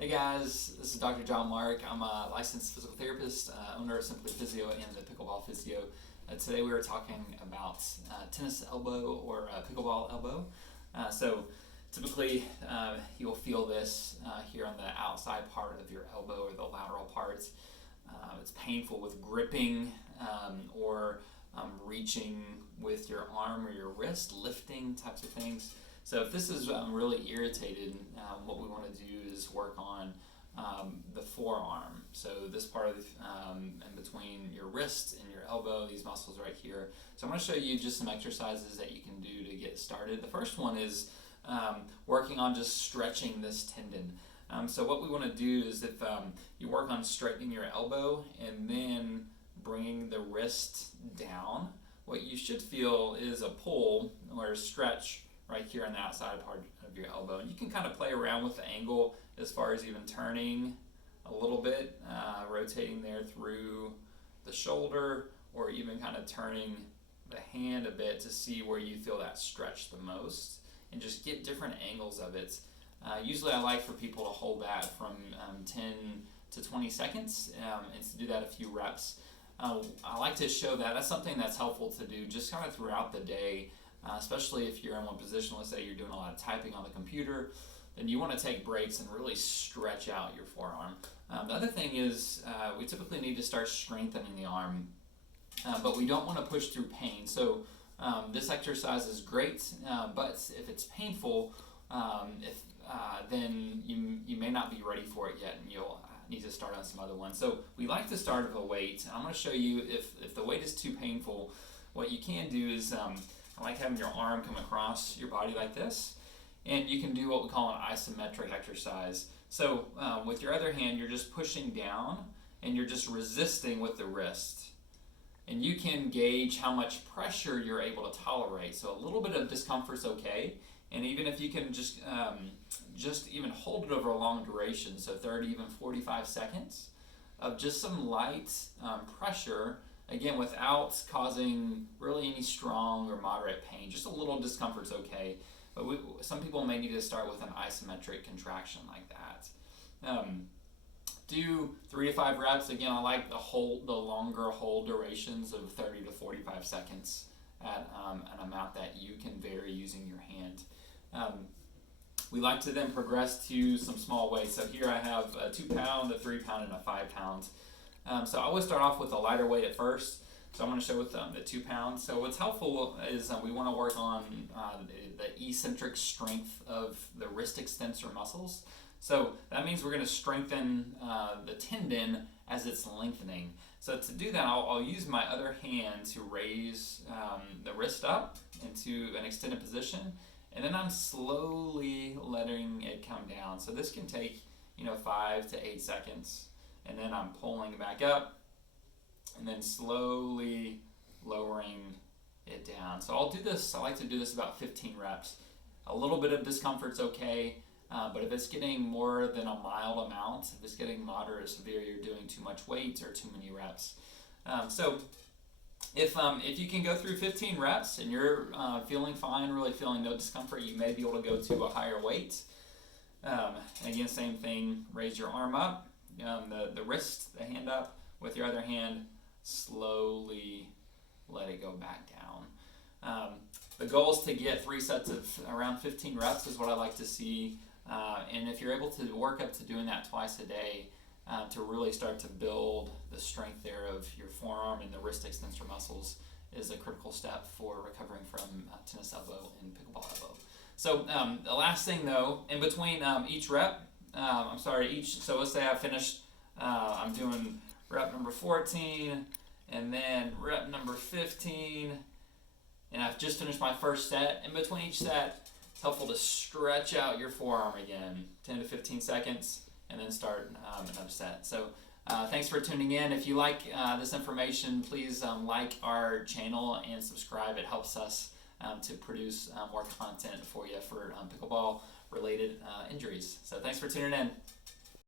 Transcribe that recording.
Hey guys, this is Dr. John Mark. I'm a licensed physical therapist, owner of Simply Physio and the Pickleball Physio. Today we were talking about tennis elbow or pickleball elbow. So typically you'll feel this here on the outside part of your elbow or the lateral part. It's painful with gripping or reaching with your arm or your wrist, lifting types of things. So if this is really irritated, what we want to do is work on the forearm. So this part of in between your wrist and your elbow, these muscles right here. So I'm going to show you just some exercises that you can do to get started. The first one is working on just stretching this tendon. So what we want to do is if you work on straightening your elbow and then bringing the wrist down, what you should feel is a pull or a stretch right here on the outside part of your elbow. And you can kind of play around with the angle as far as even turning a little bit, rotating there through the shoulder, or even kind of turning the hand a bit to see where you feel that stretch the most, and just get different angles of it. Usually I like for people to hold that from 10 to 20 seconds and to do that a few reps. I like to show that. That's something that's helpful to do just kind of throughout the day. Especially if you're in one position, let's say you're doing a lot of typing on the computer, then you want to take breaks and really stretch out your forearm. The other thing is we typically need to start strengthening the arm, but we don't want to push through pain. So this exercise is great, but if it's painful, then you may not be ready for it yet, and you'll need to start on some other ones. So we like to start with a weight. I'm going to show you if the weight is too painful, what you can do is I like having your arm come across your body like this, and you can do what we call an isometric exercise. So with your other hand, you're just pushing down and you're just resisting with the wrist. And you can gauge how much pressure you're able to tolerate. So a little bit of discomfort's okay, and even if you can just even hold it over a long duration, so 30, even 45 seconds of just some light pressure, again, without causing really any strong or moderate pain. Just a little discomfort's okay. But some people may need to start with an isometric contraction like that. Do 3 to 5 reps. Again, I like the longer hold durations of 30 to 45 seconds at an amount that you can vary using your hand. We like to then progress to some small weights. So here I have a 2 pound, a 3 pound, and a 5 pound. So I always start off with a lighter weight at first. So I'm going to show with the 2 pounds. So what's helpful is we want to work on the eccentric strength of the wrist extensor muscles. So that means we're going to strengthen the tendon as it's lengthening. So to do that, I'll use my other hand to raise the wrist up into an extended position, and then I'm slowly letting it come down. So this can take 5 to 8 seconds. And then I'm pulling it back up and then slowly lowering it down. So I'll do this, I like to do this about 15 reps. A little bit of discomfort's okay, but if it's getting more than a mild amount, if it's getting moderate or severe, you're doing too much weight or too many reps. So if you can go through 15 reps and you're feeling fine, really feeling no discomfort, you may be able to go to a higher weight. Again, same thing, raise your arm up. The wrist, the hand up, with your other hand, slowly let it go back down. The goal is to get 3 sets of around 15 reps is what I like to see. And if you're able to work up to doing that twice a day to really start to build the strength there of your forearm and the wrist extensor muscles is a critical step for recovering from tennis elbow and pickleball elbow. So the last thing though, in between each rep, so let's say I finished, I'm doing rep number 14, and then rep number 15, and I've just finished my first set. In between each set, it's helpful to stretch out your forearm again, 10 to 15 seconds, and then start another set. So thanks for tuning in. If you like this information, please like our channel and subscribe. It helps us to produce more content for you for pickleball related injuries. So thanks for tuning in.